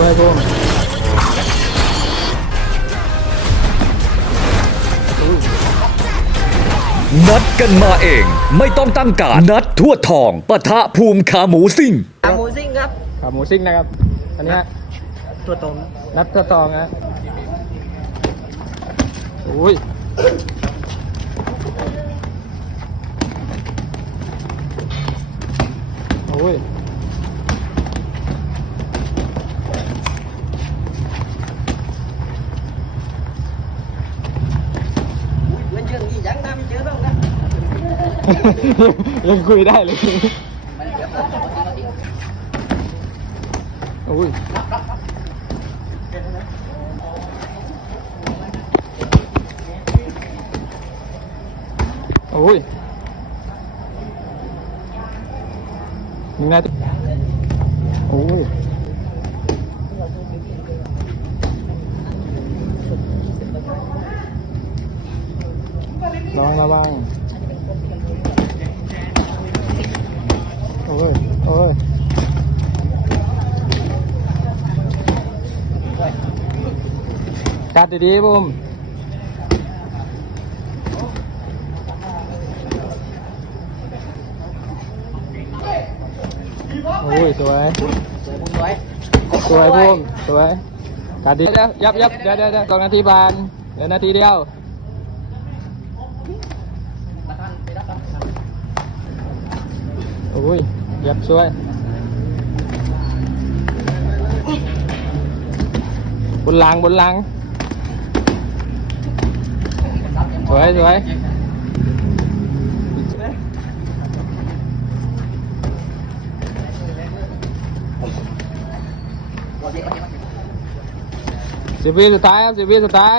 ช่วยพุ่มนัดกันมาเอง ไม่ต้องตั้งการ นัดทั่วทองปะทะภูมิขาหมูซิ่ง ขาหมูซิ่งครับ ขาหมูซิ่งนะครับ อันเนี้ยตัวตรงนัดกระตองนะอุ้ยโอ้ย เงินเยอะนี่ยังน้ำเยอะบ้างนะ ยังคุยได้เลยโอ้ยโอ้ยหนึ่งนาทีโอ้ยลองระวัง โอ้ยโอ้ยกัดดีๆบุ้มโอ้ยสวย สวยสวยบุ้มสวยกัดดีเดี๋ยวยับยับเดี๋ยวเดี๋ยวเดี๋ยวสองนาทีบานเดี๋ยวนาทีเดียวโอ้ย ยับสวยบนหลังบนหลังสวยสวยสิบวิสุดท้ายครับสิบวิสุดท้าย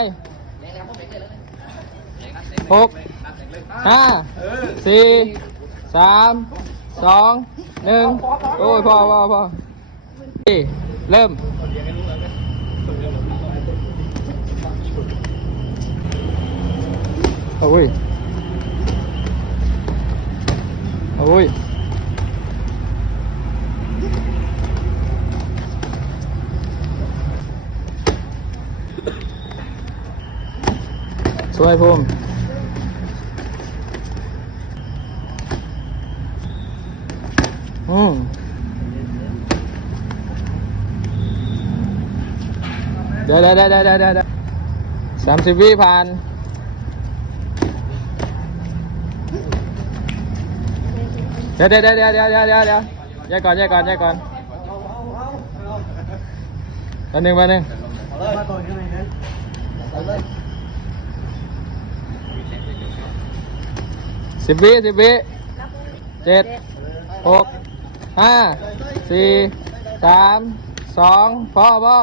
หกห้าสี่สาม สองหนึ่งโอ้ยพอพอพอนี่เริ่มโอ้ยโอ้ยช่วยพุ่ม อืมเดี๋ยวเดี๋ยวเดี๋ยวเดี๋ยวดี๋สามสิบวิผ่านเดี๋ยวเดี๋ยวเดี๋ยวเดี๋ยวเดี๋ยวเดี๋ยวเดี๋ยวแยกก่อนแยกก่อนแยกก่อนแป๊บนึ่งแป๊บนึ่งสิบวิสิบวิเจ็ดหก ห้าสี่สามสองพอพอ